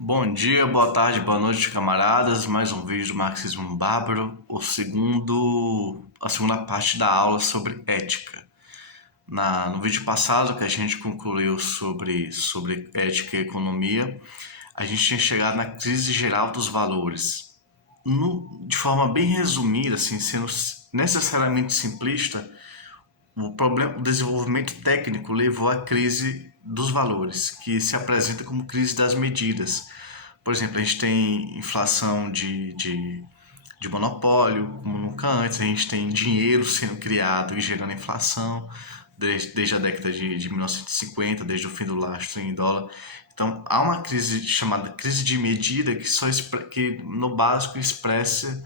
Bom dia, boa tarde, boa noite, camaradas. Mais um vídeo do Marxismo Bárbaro, a segunda parte da aula sobre ética. No vídeo passado, que a gente concluiu sobre ética e economia, a gente tinha chegado na crise geral dos valores. De forma bem resumida, assim, sendo necessariamente simplista, o desenvolvimento técnico levou à crise dos valores, que se apresenta como crise das medidas. Por exemplo, a gente tem inflação de monopólio, como nunca antes, a gente tem dinheiro sendo criado e gerando inflação, desde a década de 1950, desde o fim do lastro em dólar. Então, há uma crise chamada crise de medida que no básico expressa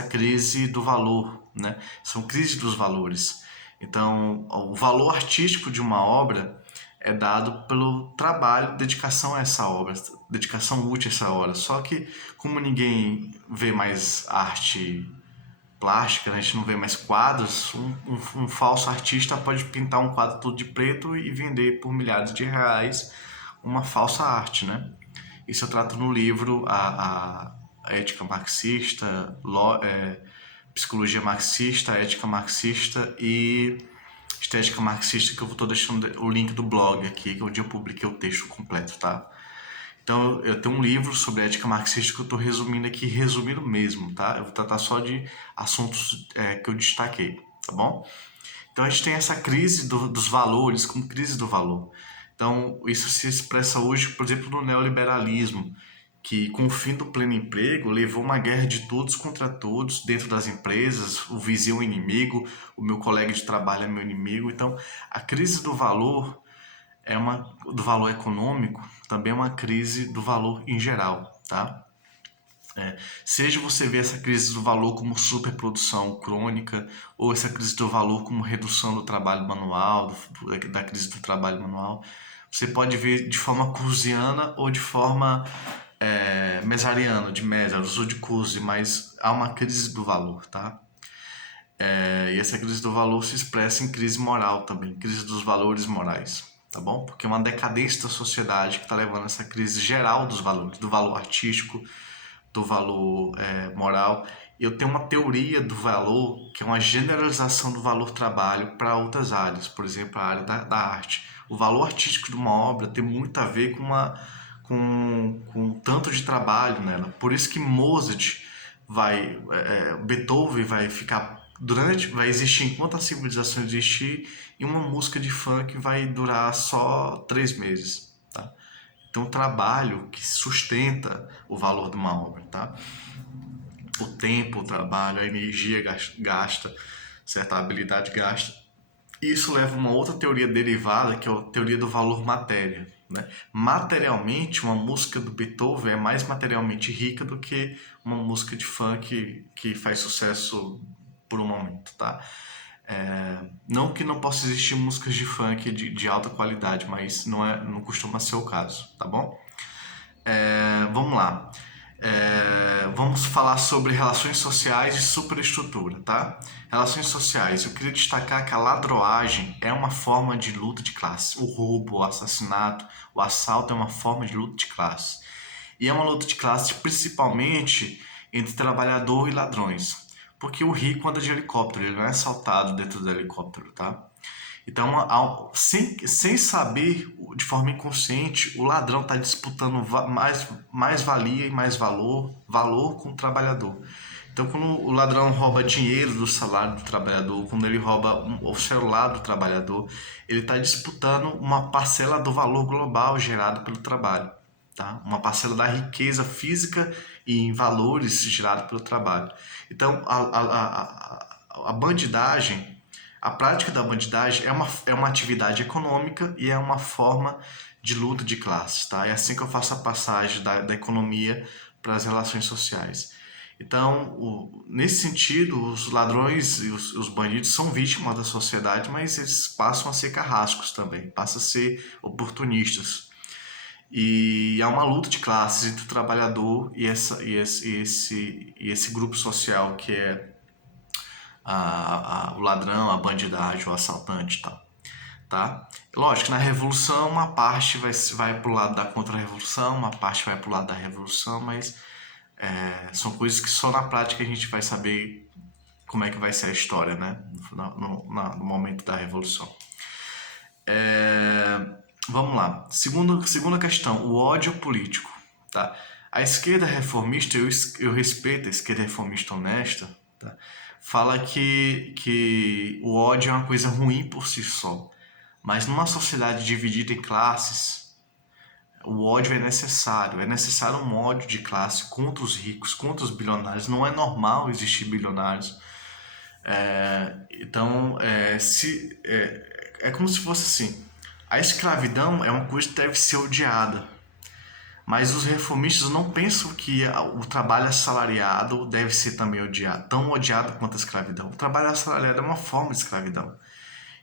a crise do valor, né? São crises dos valores. Então, o valor artístico de uma obra é dado pelo trabalho, dedicação a essa obra, dedicação útil a essa obra. Só que, como ninguém vê mais arte plástica, né? A gente não vê mais quadros, um falso artista pode pintar um quadro todo de preto e vender por milhares de reais uma falsa arte, né? Isso eu trato no livro a Ética Marxista, Psicologia Marxista, Ética Marxista e Estética Marxista, que eu estou deixando o link do blog aqui, onde eu publiquei o texto completo, tá? Então, eu tenho um livro sobre ética marxista que eu estou resumindo aqui, resumindo mesmo, tá? Eu vou tratar só de assuntos que eu destaquei, tá bom? Então, a gente tem essa crise dos valores, como crise do valor. Então, isso se expressa hoje, por exemplo, no neoliberalismo, que com o fim do pleno emprego levou uma guerra de todos contra todos dentro das empresas, o vizinho é o inimigo, o meu colega de trabalho é meu inimigo. Então, a crise do valor econômico, também é uma crise do valor em geral, tá? Seja você vê essa crise do valor como superprodução crônica, ou essa crise do valor como redução do trabalho manual, da crise do trabalho manual, você pode ver de forma coosiana ou de forma mesariana, de Mésaros ou de Coase, mas há uma crise do valor, tá? E essa crise do valor se expressa em crise moral também, crise dos valores morais, tá bom? Porque é uma decadência da sociedade que está levando a essa crise geral dos valores, do valor artístico, do valor moral. E eu tenho uma teoria do valor, que é uma generalização do valor trabalho para outras áreas, por exemplo, a área da arte. O valor artístico de uma obra tem muito a ver com um tanto de trabalho nela. Por isso que Mozart Beethoven vai ficar vai existir enquanto a civilização existir, e uma música de funk vai durar só 3 meses, tá? Então, o trabalho que sustenta o valor de uma obra, tá? O tempo, o trabalho, a energia gasta, certa habilidade gasta. E isso leva a uma outra teoria derivada, que é a teoria do valor matéria, né? Materialmente, uma música do Beethoven é mais materialmente rica do que uma música de funk que faz sucesso por um momento, tá? Não que não possa existir músicas de funk de alta qualidade, mas não costuma ser o caso, tá bom? Vamos lá. Vamos falar sobre relações sociais e superestrutura, tá? Relações sociais. Eu queria destacar que a ladroagem é uma forma de luta de classe. O roubo, o assassinato, o assalto é uma forma de luta de classe. E é uma luta de classe principalmente entre trabalhador e ladrões. Porque o rico anda de helicóptero, ele não é assaltado dentro do helicóptero, tá? Então, sem saber, de forma inconsciente, o ladrão está disputando mais valia e mais valor com o trabalhador. Então, quando o ladrão rouba dinheiro do salário do trabalhador, quando ele rouba o celular do trabalhador, ele está disputando uma parcela do valor global gerado pelo trabalho, tá? Uma parcela da riqueza física e em valores gerado pelo trabalho. Então, a bandidagem, a prática da bandidagem é uma atividade econômica e é uma forma de luta de classes, tá? É assim que eu faço a passagem da economia para as relações sociais. Então, nesse sentido, os ladrões e os bandidos são vítimas da sociedade, mas eles passam a ser carrascos também, passam a ser oportunistas. E há uma luta de classes entre o trabalhador e esse grupo social que é o ladrão, a bandidagem, o assaltante e tal, tá? Lógico, na revolução uma parte vai pro lado da contra-revolução, uma parte vai pro lado da revolução, mas são coisas que só na prática a gente vai saber como é que vai ser a história, né? No momento da revolução. Vamos lá. Segunda questão, o ódio político. Tá? A esquerda reformista, eu respeito a esquerda reformista honesta, tá? Fala que o ódio é uma coisa ruim por si só. Mas numa sociedade dividida em classes, o ódio é necessário. É necessário um ódio de classe contra os ricos, contra os bilionários. Não é normal existir bilionários. Então, é como se fosse assim: a escravidão é uma coisa que deve ser odiada, mas os reformistas não pensam que o trabalho assalariado deve ser também odiado, tão odiado quanto a escravidão. O trabalho assalariado é uma forma de escravidão.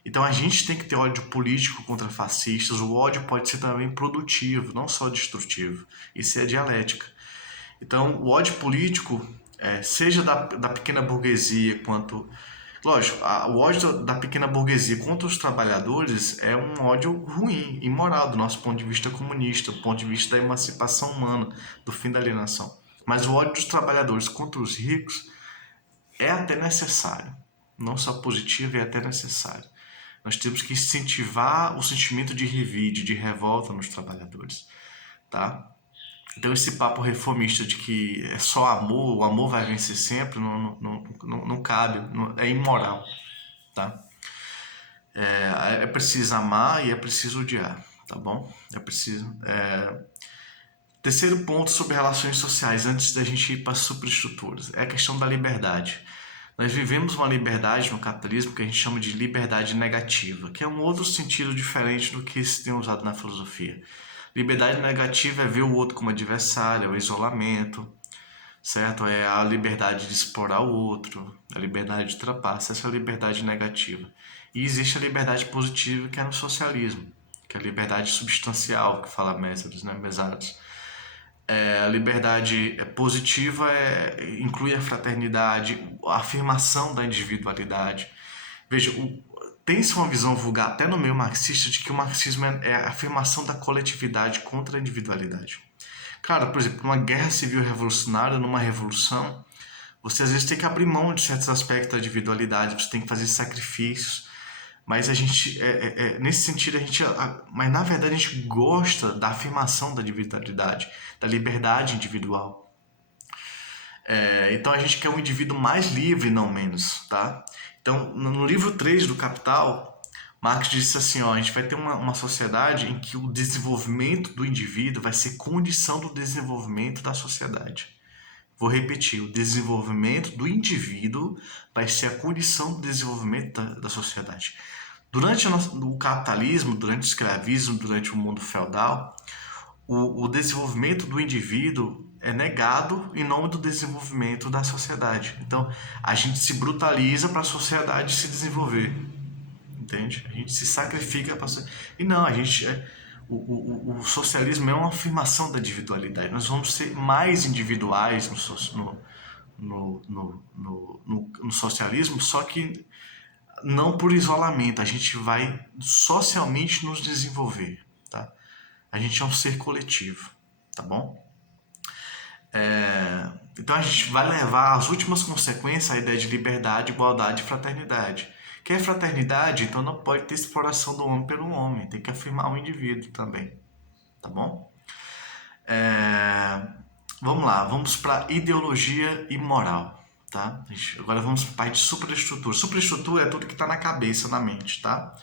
Então a gente tem que ter ódio político contra fascistas. O ódio pode ser também produtivo, não só destrutivo. Isso é dialética. Então o ódio político, seja da pequena burguesia quanto... Lógico, o ódio da pequena burguesia contra os trabalhadores é um ódio ruim, imoral do nosso ponto de vista comunista, do ponto de vista da emancipação humana, do fim da alienação. Mas o ódio dos trabalhadores contra os ricos é até necessário. Não só positivo, é até necessário. Nós temos que incentivar o sentimento de revide, de revolta nos trabalhadores, tá? Então esse papo reformista de que é só amor, o amor vai vencer sempre, não cabe, é imoral, tá? É preciso amar e é preciso odiar, tá bom? É preciso... Terceiro ponto sobre relações sociais, antes da gente ir para as superestruturas, é a questão da liberdade. Nós vivemos uma liberdade no capitalismo que a gente chama de liberdade negativa, que é um outro sentido diferente do que se tem usado na filosofia. Liberdade negativa é ver o outro como adversário, é o isolamento, certo? É a liberdade de explorar o outro, a liberdade de trapaça, essa é a liberdade negativa. E existe a liberdade positiva, que é no socialismo, que é a liberdade substancial, que fala Mésaros, né? Mesaros. A liberdade positiva inclui a fraternidade, a afirmação da individualidade. Veja, tem-se uma visão vulgar, até no meio marxista, de que o marxismo é a afirmação da coletividade contra a individualidade. Claro, por exemplo, numa guerra civil revolucionária, numa revolução, você às vezes tem que abrir mão de certos aspectos da individualidade, você tem que fazer sacrifícios, mas a gente, nesse sentido, mas na verdade a gente gosta da afirmação da individualidade, da liberdade individual. Então a gente quer um indivíduo mais livre, não menos, tá? Então, no livro 3 do Capital, Marx disse assim, ó, a gente vai ter uma sociedade em que o desenvolvimento do indivíduo vai ser condição do desenvolvimento da sociedade. Vou repetir, o desenvolvimento do indivíduo vai ser a condição do desenvolvimento da sociedade. Durante o capitalismo, durante o escravismo, durante o mundo feudal, o desenvolvimento do indivíduo é negado em nome do desenvolvimento da sociedade. Então, a gente se brutaliza para a sociedade se desenvolver, entende? A gente se sacrifica para... E não, a gente... O socialismo é uma afirmação da individualidade. Nós vamos ser mais individuais no socialismo, só que não por isolamento. A gente vai socialmente nos desenvolver, tá? A gente é um ser coletivo, tá bom? Então a gente vai levar às últimas consequências a ideia de liberdade, igualdade e fraternidade. Quer fraternidade, então não pode ter exploração do homem pelo homem, tem que afirmar o indivíduo também, tá bom? Vamos lá, vamos para ideologia e moral, tá? Agora vamos para a parte de superestrutura. Superestrutura é tudo que está na cabeça, na mente, tá?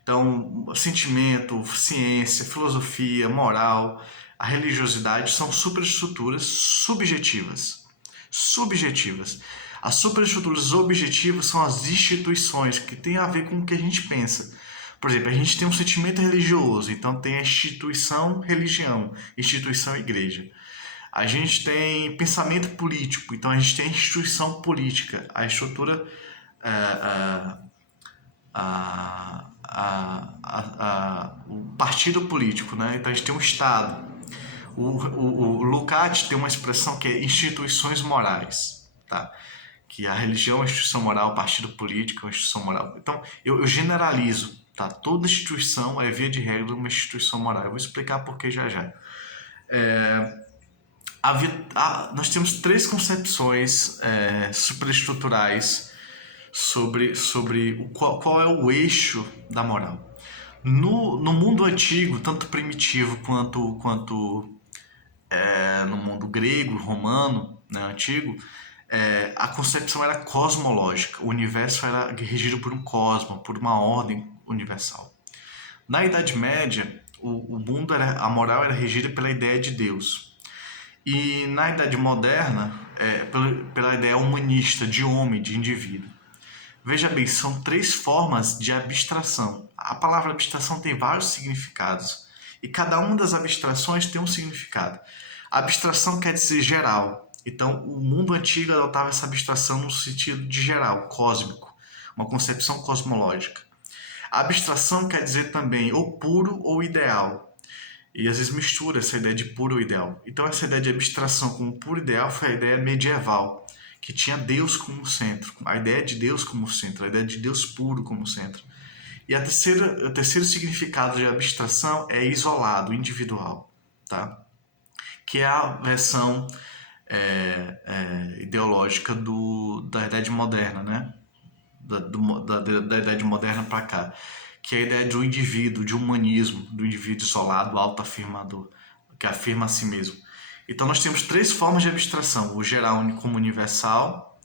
Então, sentimento, ciência, filosofia, moral, a religiosidade são superestruturas subjetivas. Subjetivas. As superestruturas objetivas são as instituições que têm a ver com o que a gente pensa. Por exemplo, a gente tem um sentimento religioso, então tem a instituição religião, instituição igreja. A gente tem pensamento político, então a gente tem a instituição política, a estrutura, o partido político, né? Então a gente tem um Estado. O Lukács tem uma expressão que é instituições morais, tá? Que a religião é uma instituição moral, o partido político é uma instituição moral. Então eu generalizo, tá? Toda instituição é, via de regra, uma instituição moral. Eu vou explicar por que já já. Nós temos três concepções superestruturais sobre qual é o eixo da moral. No mundo antigo, tanto primitivo quanto no mundo grego, romano, né, antigo, a concepção era cosmológica. O universo era regido por um cosmo, por uma ordem universal. Na Idade Média, a moral era regida pela ideia de Deus. E na Idade Moderna, pela ideia humanista de homem, de indivíduo. Veja bem, são três formas de abstração. A palavra abstração tem vários significados e cada uma das abstrações tem um significado. A abstração quer dizer geral. Então, o mundo antigo adotava essa abstração no sentido de geral, cósmico, uma concepção cosmológica. A abstração quer dizer também ou puro ou ideal. E às vezes mistura essa ideia de puro ou ideal. Então, essa ideia de abstração como puro ideal foi a ideia medieval, que tinha Deus como centro, a ideia de Deus como centro, a ideia de Deus puro como centro. E o terceiro significado de abstração é isolado, individual, tá? Que é a versão ideológica da Idade Moderna, né? Da Idade Moderna para cá, que é a ideia de um indivíduo, de humanismo, do indivíduo isolado, autoafirmador, que afirma a si mesmo. Então nós temos três formas de abstração: o geral como universal,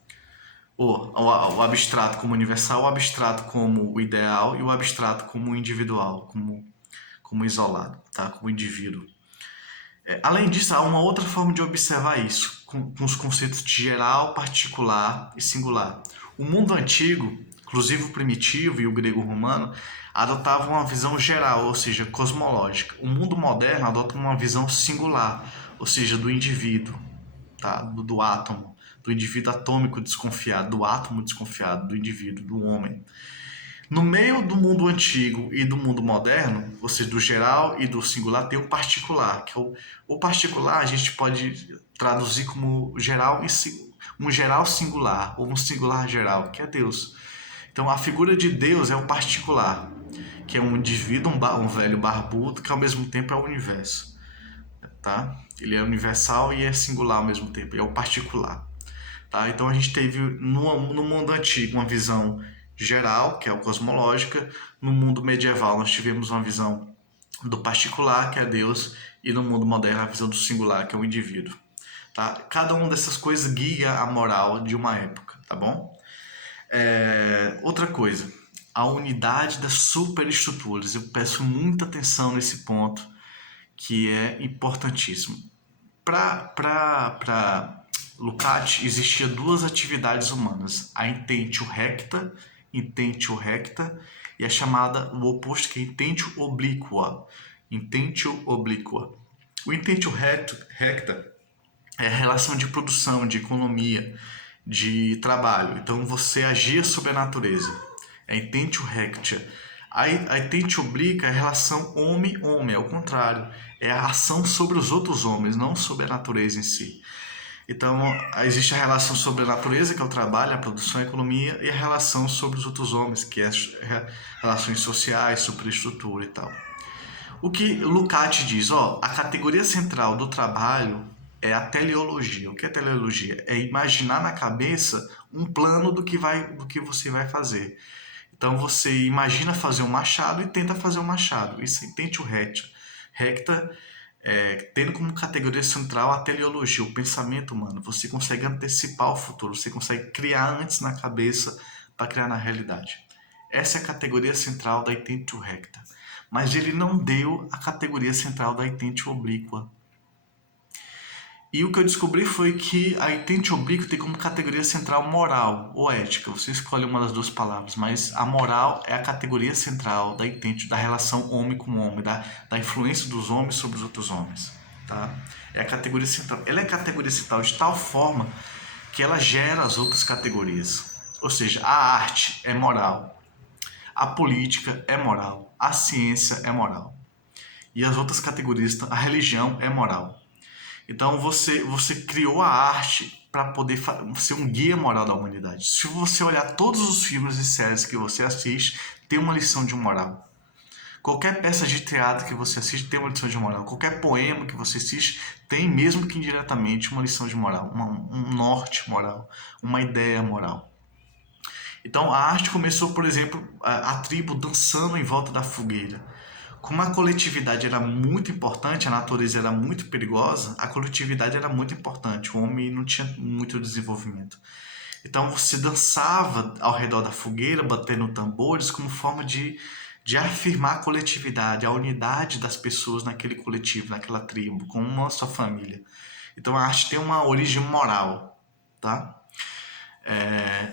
o abstrato como universal, o abstrato como o ideal e o abstrato como individual, como isolado, tá? Como indivíduo. Além disso, há uma outra forma de observar isso, com os conceitos de geral, particular e singular. O mundo antigo, inclusive o primitivo e o grego-romano, adotavam uma visão geral, ou seja, cosmológica. O mundo moderno adota uma visão singular, ou seja, do indivíduo, tá? do átomo, do indivíduo atômico desconfiado, do átomo desconfiado, do indivíduo, do homem. No meio do mundo antigo e do mundo moderno, ou seja, do geral e do singular, tem o particular, que é o particular a gente pode traduzir como geral um geral singular, ou um singular geral, que é Deus. Então a figura de Deus é o particular, que é um indivíduo, um velho barbudo, que ao mesmo tempo é o universo. Tá? Ele é universal e é singular ao mesmo tempo, é o particular. Tá? Então a gente teve no mundo antigo uma visão geral, que é o cosmológica. No mundo medieval nós tivemos uma visão do particular, que é Deus, e no mundo moderno a visão do singular, que é o indivíduo. Tá? Cada uma dessas coisas guia a moral de uma época, tá bom? Outra coisa, a unidade das superestruturas. Eu peço muita atenção nesse ponto, que é importantíssimo. Para Lukács, existia duas atividades humanas: a intentio recta e a chamada, o oposto, que é intentio obliqua. Intentio obliqua. O intentio recta é a relação de produção, de economia, de trabalho. Então você agia sobre a natureza. É intentio recta. A intentio obliqua é a relação homem-homem, é o contrário. É a ação sobre os outros homens, não sobre a natureza em si. Então, existe a relação sobre a natureza, que é o trabalho, a produção, a economia, e a relação sobre os outros homens, que é as relações sociais, superestrutura e tal. O que Lukács diz, a categoria central do trabalho é a teleologia. O que é teleologia? É imaginar na cabeça um plano do que você vai fazer. Então você imagina fazer um machado e tenta fazer um machado. Isso é intentio recta, tendo como categoria central a teleologia, o pensamento humano. Você consegue antecipar o futuro, você consegue criar antes na cabeça para criar na realidade. Essa é a categoria central da intentio recta. Mas ele não deu a categoria central da intentio obliqua. E o que eu descobri foi que a intentio obliqua tem como categoria central moral ou ética. Você escolhe uma das duas palavras, mas a moral é a categoria central da intentio, da relação homem com homem, da influência dos homens sobre os outros homens. Tá? É a categoria central. Ela é a categoria central de tal forma que ela gera as outras categorias. Ou seja, a arte é moral, a política é moral, a ciência é moral. E as outras categorias, a religião é moral. Então você criou a arte para poder ser um guia moral da humanidade. Se você olhar todos os filmes e séries que você assiste, tem uma lição de moral. Qualquer peça de teatro que você assiste tem uma lição de moral. Qualquer poema que você assiste tem, mesmo que indiretamente, uma lição de moral, um norte moral, uma ideia moral. Então a arte começou, por exemplo, a tribo dançando em volta da fogueira. Como a coletividade era muito importante, a natureza era muito perigosa, a coletividade era muito importante. O homem não tinha muito desenvolvimento. Então você dançava ao redor da fogueira, batendo tambores, como forma de afirmar a coletividade, a unidade das pessoas naquele coletivo, naquela tribo, como uma só família. Então a arte tem uma origem moral, tá?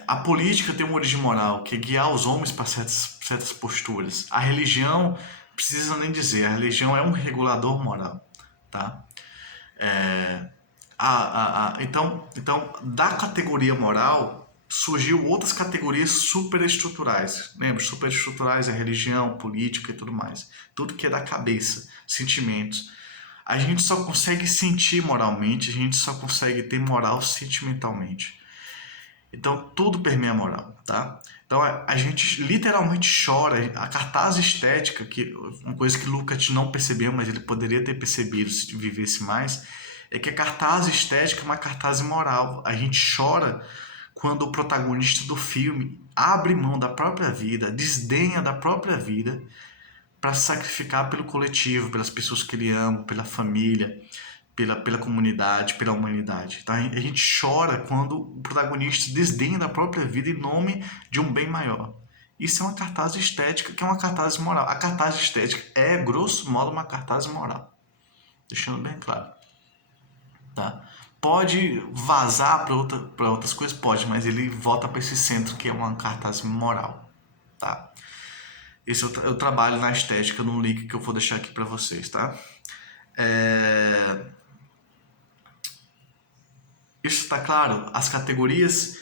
A política tem uma origem moral, que é guiar os homens para certas posturas. A religião, precisa nem dizer, a religião é um regulador moral, tá? Então, da categoria moral, surgiu outras categorias superestruturais. Lembra? Superestruturais é religião, política e tudo mais. Tudo que é da cabeça, sentimentos. A gente só consegue sentir moralmente, a gente só consegue ter moral sentimentalmente. Então, tudo permeia a moral, tá? Então, a gente literalmente chora. A cartaz estética, que uma coisa que Lukács não percebeu, mas ele poderia ter percebido se vivesse mais, é que a cartaz estética é uma cartaz moral. A gente chora quando o protagonista do filme abre mão da própria vida, desdenha da própria vida para se sacrificar pelo coletivo, pelas pessoas que ele ama, pela família, pela comunidade, pela humanidade. Então a gente chora quando o protagonista desdenha da própria vida em nome de um bem maior. Isso é uma cartaz estética, que é uma cartaz moral. A cartaz estética é, grosso modo, uma cartaz moral. Deixando bem claro. Tá? Pode vazar para outras coisas? Pode, mas ele volta para esse centro que é uma cartaz moral. Tá? Esse eu trabalho na estética num link que eu vou deixar aqui para vocês. Tá? Isso está claro? As categorias.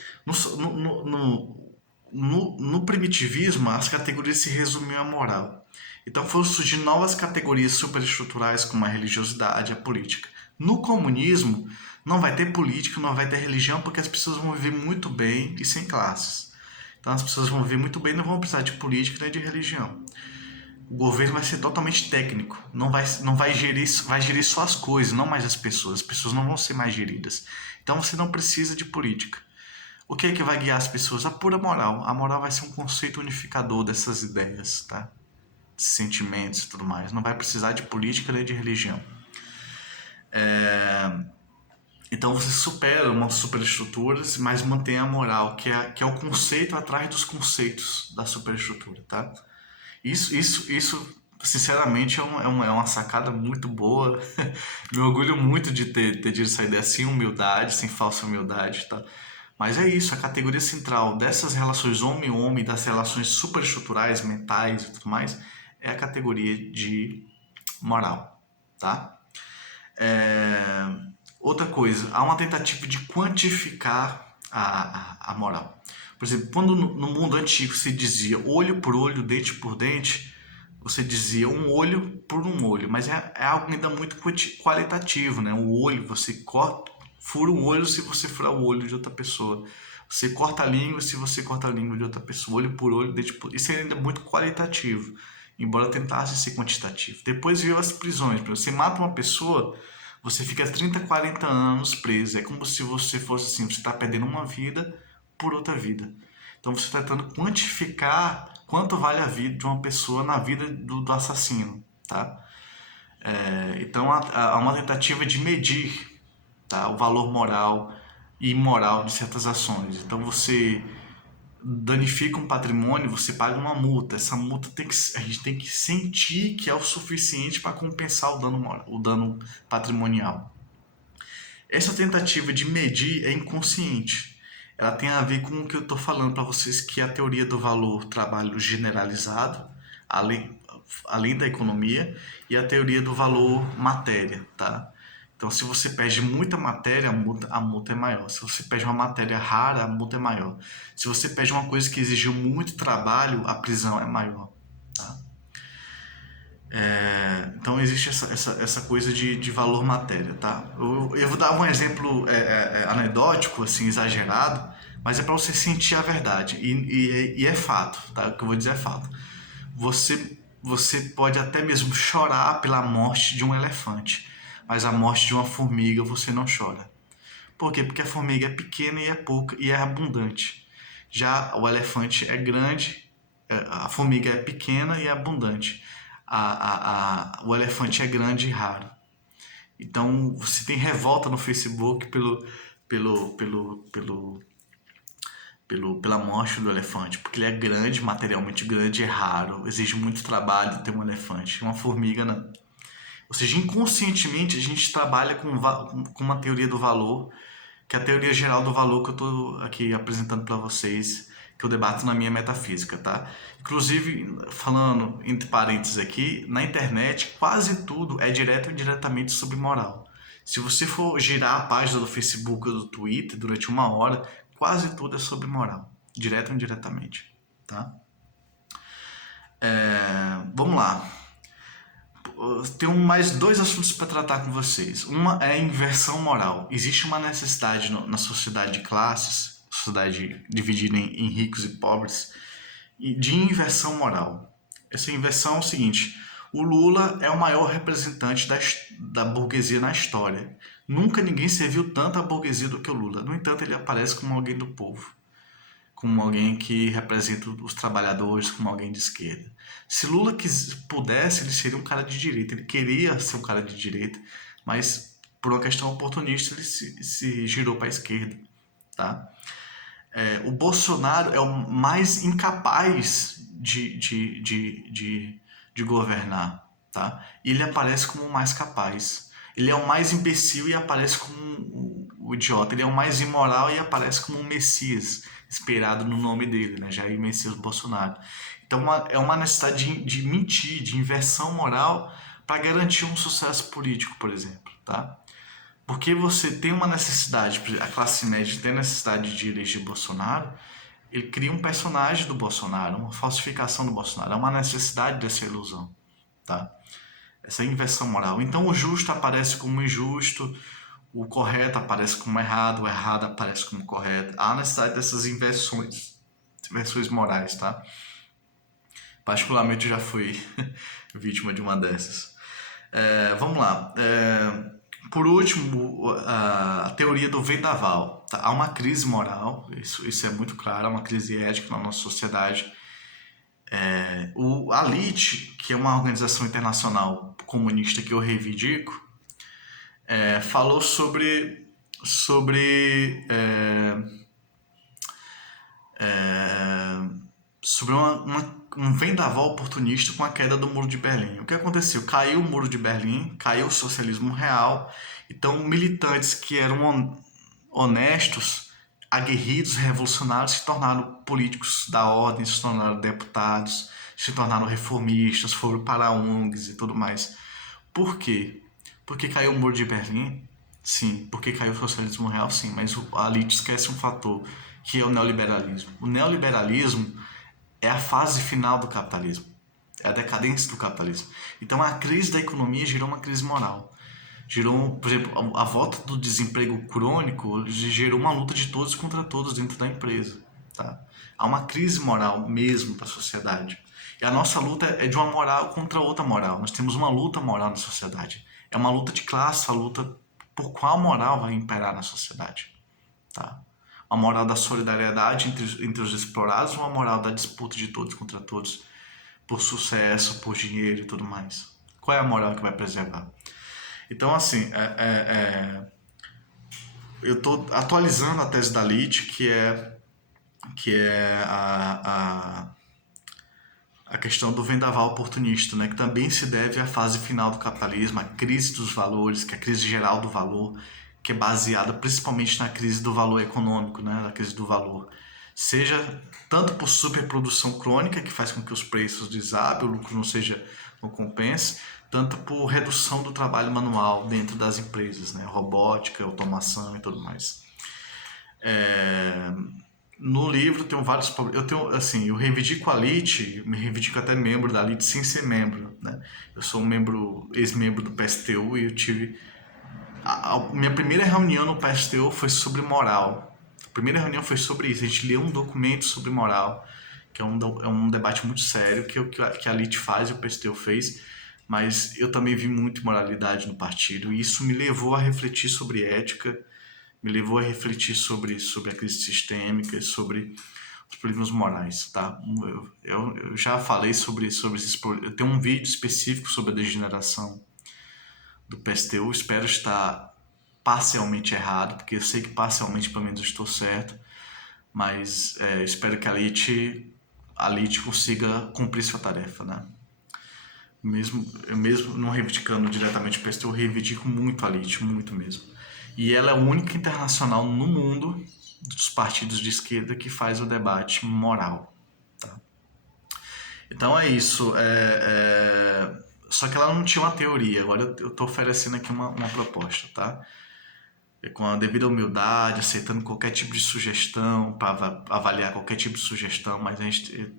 No primitivismo, as categorias se resumiam à moral. Então foram surgindo novas categorias superestruturais, como a religiosidade, a política. No comunismo, não vai ter política, não vai ter religião, porque as pessoas vão viver muito bem e sem classes. Então as pessoas vão viver muito bem e não vão precisar de política nem de religião. O governo vai ser totalmente técnico, não vai gerir só as coisas, não mais as pessoas não vão ser mais geridas. Então você não precisa de política. O que é que vai guiar as pessoas? A pura moral. A moral vai ser um conceito unificador dessas ideias, tá? De sentimentos e tudo mais. Não vai precisar de política nem de religião. Então você supera umas superestruturas, mas mantém a moral, que é o conceito atrás dos conceitos da superestrutura, tá? Isso sinceramente, é uma sacada muito boa. Me orgulho muito de ter tido essa ideia sem humildade, sem falsa humildade, tá? Mas é isso, a categoria central dessas relações homem-homem, das relações superestruturais, mentais e tudo mais, é a categoria de moral, tá? Outra coisa, há uma tentativa de quantificar a moral. Por exemplo, quando no mundo antigo se dizia olho por olho, dente por dente, você dizia um olho por um olho, mas é algo ainda muito qualitativo, né? O olho, você fura um olho se você furar o olho de outra pessoa. Você corta a língua se você corta a língua de outra pessoa. Olho por olho, dente por... Isso é ainda muito qualitativo, embora tentasse ser quantitativo. Depois veio as prisões. Você mata uma pessoa, você fica 30, 40 anos preso. É como se você fosse assim, você está perdendo uma vida por outra vida. Então você está tentando quantificar quanto vale a vida de uma pessoa na vida do assassino, tá? Então há uma tentativa de medir, tá, o valor moral e imoral de certas ações. Então você danifica um patrimônio, você paga uma multa. Essa multa a gente tem que sentir que é o suficiente para compensar o dano patrimonial. Essa tentativa de medir é inconsciente. Ela tem a ver com o que eu estou falando para vocês, que é a teoria do valor trabalho generalizado, além da economia, e a teoria do valor matéria, tá? Então, se você perde muita matéria, a multa é maior. Se você perde uma matéria rara, a multa é maior. Se você perde uma coisa que exigiu muito trabalho, a prisão é maior, tá? Então existe essa coisa de valor matéria, tá? Eu vou dar um exemplo anedótico, assim, exagerado, mas é para você sentir a verdade. E é fato, tá? O que eu vou dizer é fato. Você pode até mesmo chorar pela morte de um elefante, mas a morte de uma formiga você não chora. Por quê? Porque a formiga é pequena e é pouca e é abundante. Já o elefante é grande, a formiga é pequena e é abundante. O elefante é grande e raro. Então você tem revolta no Facebook pelo, pelo, pelo, pela morte do elefante, porque ele é grande, materialmente grande, é raro, exige muito trabalho ter um elefante. Uma formiga não. Ou seja, inconscientemente a gente trabalha com uma teoria do valor, que é a teoria geral do valor que eu estou aqui apresentando para vocês, que eu debato na minha metafísica, tá? Inclusive, falando entre parênteses aqui, na internet quase tudo é direto ou indiretamente sobre moral. Se você for girar a página do Facebook ou do Twitter durante uma hora, quase tudo é sobre moral, direto ou indiretamente, tá? Vamos lá. Tenho mais dois assuntos para tratar com vocês. Uma é a inversão moral. Existe uma necessidade na sociedade de classes, sociedade dividida em ricos e pobres, de inversão moral. Essa inversão é o seguinte: o Lula é o maior representante da burguesia na história. Nunca ninguém serviu tanto a burguesia do que o Lula. No entanto, ele aparece como alguém do povo, como alguém que representa os trabalhadores, como alguém de esquerda. Se Lula pudesse, ele seria um cara de direita. Ele queria ser um cara de direita, mas por uma questão oportunista ele se girou para a esquerda, tá? O Bolsonaro é o mais incapaz de governar, tá? Ele aparece como o mais capaz. Ele é o mais imbecil e aparece como o idiota. Ele é o mais imoral e aparece como um Messias, inspirado no nome dele, né? Jair Messias Bolsonaro. Então é uma necessidade de mentir, de inversão moral para garantir um sucesso político, por exemplo, tá? Porque você tem uma necessidade, a classe média tem a necessidade de eleger Bolsonaro, ele cria um personagem do Bolsonaro, uma falsificação do Bolsonaro, é uma necessidade dessa ilusão, tá? Essa inversão moral. Então o justo aparece como injusto, o correto aparece como errado, o errado aparece como correto. Há necessidade dessas inversões morais, tá? Particularmente eu já fui vítima de uma dessas. Vamos lá. Por último, a teoria do vendaval. Tá? Há uma crise moral, isso é muito claro, há uma crise ética na nossa sociedade. A LIT, que é uma organização internacional comunista que eu reivindico, falou sobre um vendaval oportunista com a queda do Muro de Berlim. O que aconteceu? Caiu o Muro de Berlim, caiu o socialismo real, então militantes que eram honestos, aguerridos, revolucionários, se tornaram políticos da ordem, se tornaram deputados, se tornaram reformistas, foram para ONGs e tudo mais. Por quê? Porque caiu o Muro de Berlim? Sim. Porque caiu o socialismo real? Sim. Mas a elite esquece um fator, que é o neoliberalismo. O neoliberalismo é a fase final do capitalismo. É a decadência do capitalismo. Então a crise da economia gerou uma crise moral. Gerou, por exemplo, a volta do desemprego crônico gerou uma luta de todos contra todos dentro da empresa. Tá? Há uma crise moral mesmo para a sociedade. E a nossa luta é de uma moral contra outra moral. Nós temos uma luta moral na sociedade. É uma luta de classe, a luta por qual moral vai imperar na sociedade. Tá? Uma moral da solidariedade entre os explorados, uma moral da disputa de todos contra todos por sucesso, por dinheiro e tudo mais. Qual é a moral que vai preservar? Então, assim, eu estou atualizando a tese da LIT, que é a questão do vendaval oportunista, né, que também se deve à fase final do capitalismo, à crise dos valores, que é a crise geral do valor, que é baseada principalmente na crise do valor econômico, né, na crise do valor. Seja tanto por superprodução crônica, que faz com que os preços desabem, o lucro não compense, tanto por redução do trabalho manual dentro das empresas, né, robótica, automação e tudo mais. No livro tem vários problemas. Eu reivindico a LIT, me reivindico até membro da LIT sem ser membro, né? Eu sou ex-membro do PSTU e eu tive minha primeira reunião no PSTU foi sobre moral, primeira reunião foi sobre isso. A gente leu um documento sobre moral, que é um debate muito sério que a Lite faz e o PSTU fez, mas eu também vi muito imoralidade no partido e isso me levou a refletir sobre ética, me levou a refletir sobre a crise sistêmica, sobre os problemas morais, tá? Eu já falei sobre esses problemas. Eu tenho um vídeo específico sobre a degeneração do PSTU, espero estar parcialmente errado, porque eu sei que parcialmente pelo menos eu estou certo, mas espero que a LIT consiga cumprir sua tarefa, né? Eu mesmo não reivindicando diretamente o PSTU, eu reivindico muito a LIT, muito mesmo. E ela é a única internacional no mundo dos partidos de esquerda que faz o debate moral. Tá? Então é isso. Só que ela não tinha uma teoria. Agora eu estou oferecendo aqui uma proposta, tá? Com a devida humildade, aceitando qualquer tipo de sugestão, para avaliar qualquer tipo de sugestão, mas a gente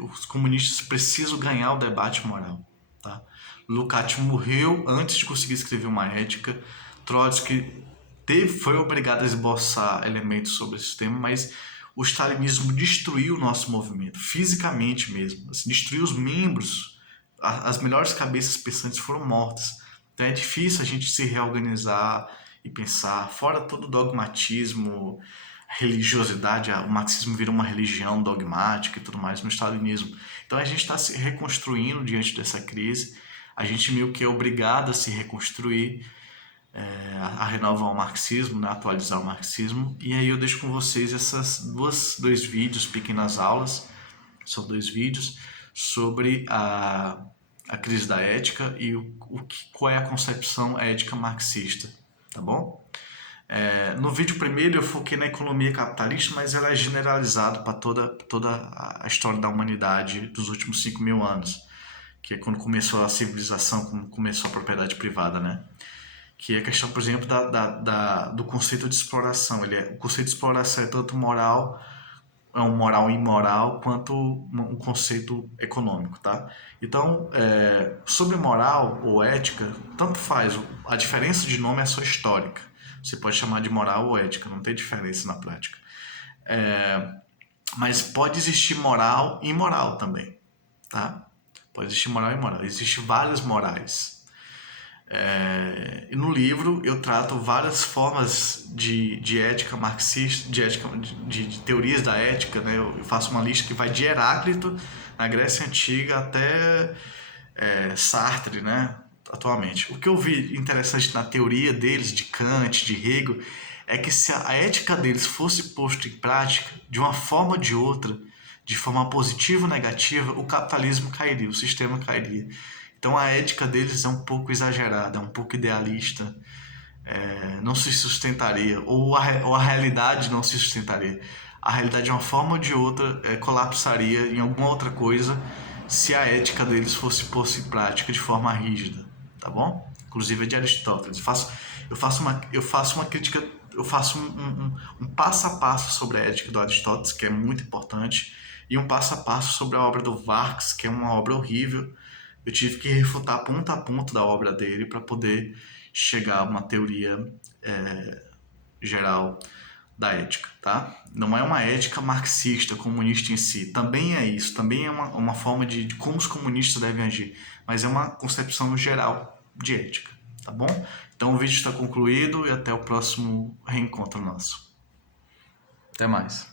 os comunistas precisam ganhar o debate moral. Tá? Lukács morreu antes de conseguir escrever uma ética. Trotsky foi obrigado a esboçar elementos sobre esse tema, mas o stalinismo destruiu o nosso movimento, fisicamente mesmo. Assim, destruiu os membros, as melhores cabeças pensantes foram mortas. Então é difícil a gente se reorganizar e pensar, fora todo dogmatismo, religiosidade, o marxismo virou uma religião dogmática e tudo mais no stalinismo. Então a gente está se reconstruindo diante dessa crise, a gente meio que é obrigado a se reconstruir, a renovar o marxismo, né, atualizar o marxismo, e aí eu deixo com vocês essas dois vídeos, pequenas aulas, são 2 vídeos, sobre a crise da ética e qual é a concepção ética marxista, tá bom? No vídeo primeiro eu foquei na economia capitalista, mas ela é generalizada para toda a história da humanidade dos últimos 5.000 anos, que é quando começou a civilização, quando começou a propriedade privada, né? Que é a questão, por exemplo, do conceito de exploração. O conceito de exploração é tanto moral, é um moral e imoral, quanto um conceito econômico, tá? Então, sobre moral ou ética, tanto faz. A diferença de nome é só histórica. Você pode chamar de moral ou ética, não tem diferença na prática. Mas pode existir moral e imoral também, tá? Pode existir moral e imoral. Existem várias morais. E no livro eu trato várias formas de ética marxista, de teorias da ética, né? Eu faço uma lista que vai de Heráclito, na Grécia Antiga, até Sartre, né? Atualmente. O que eu vi interessante na teoria deles, de Kant, de Hegel, é que se a ética deles fosse posta em prática, de uma forma ou de outra, de forma positiva ou negativa, o capitalismo cairia, o sistema cairia. Então a ética deles é um pouco exagerada, é um pouco idealista, não se sustentaria, ou a realidade não se sustentaria. A realidade, de uma forma ou de outra, colapsaria em alguma outra coisa se a ética deles fosse posta em prática de forma rígida, tá bom? Inclusive é de Aristóteles. Eu faço uma crítica, eu faço um passo a passo sobre a ética do Aristóteles, que é muito importante, e um passo a passo sobre a obra do Marx, que é uma obra horrível. Eu tive que refutar ponto a ponto da obra dele para poder chegar a uma teoria geral da ética, tá? Não é uma ética marxista, comunista em si. Também é isso, também é uma forma de como os comunistas devem agir, mas é uma concepção geral de ética, tá bom? Então o vídeo está concluído e até o próximo reencontro nosso. Até mais.